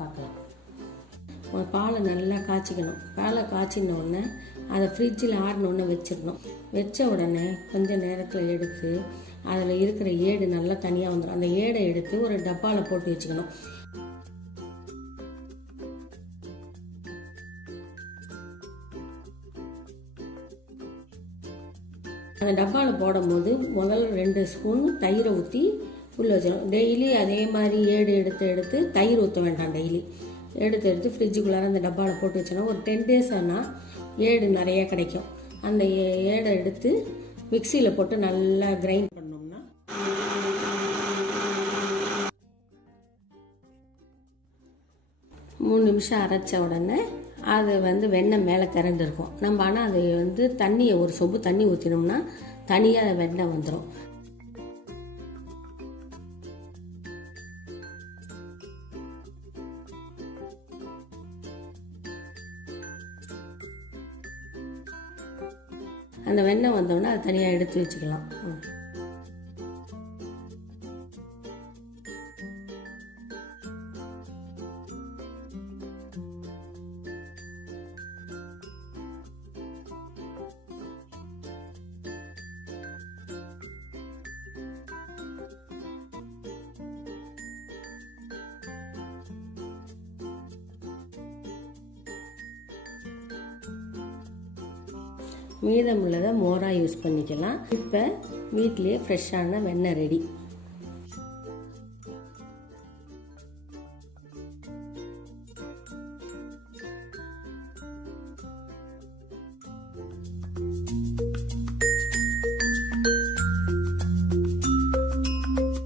பார்க்கலாம். பாலை நல்லா காய்ச்சிக்கணும். பாலை காய்ச்சினோடனே அதை ஃப்ரிட்ஜில் ஆறினோடனே வச்சிடணும். வச்ச உடனே கொஞ்சம் நேரத்தில் எடுத்து அதில் இருக்கிற ஏடு நல்லா தனியாக வந்துடும். அந்த ஏடை எடுத்து ஒரு டப்பாவில் போட்டு வச்சுக்கணும். அந்த டப்பாவில் போடும்போது முதல் 2 ஸ்பூன் தயிரை ஊற்றி உள்ளே வச்சிடணும். டெய்லி அதே மாதிரி ஏடு எடுத்து தயிர் ஊற்ற வேண்டாம். டெய்லி எடுத்து ஃப்ரிட்ஜுக்குள்ளார அந்த டப்பாவில் போட்டு வச்சோன்னா ஒரு 10 days ஆனால் ஏடு நிறையா கிடைக்கும். அந்த ஏடை எடுத்து மிக்சியில் போட்டு நல்லா கிரைண்ட் பண்ணோம்னா 3 நிமிஷம் அரைச்ச உடனே அது வெண்ணெய் மேலே திரண்டிருக்கும். நம்ம ஆனால் அது தண்ணியை ஒரு சொம்பு தண்ணி ஊற்றினோம்னா தனியாக வெண்ணெய் வந்துடும். அந்த வெண்ணெய் வந்தோடனே அதை தனியாக எடுத்து வச்சுக்கலாம். மீதமுள்ளதை மோராக யூஸ் பண்ணிக்கலாம். இப்போ வீட்டிலேயே ஃப்ரெஷ்ஷான வெண்ணெய் ரெடி.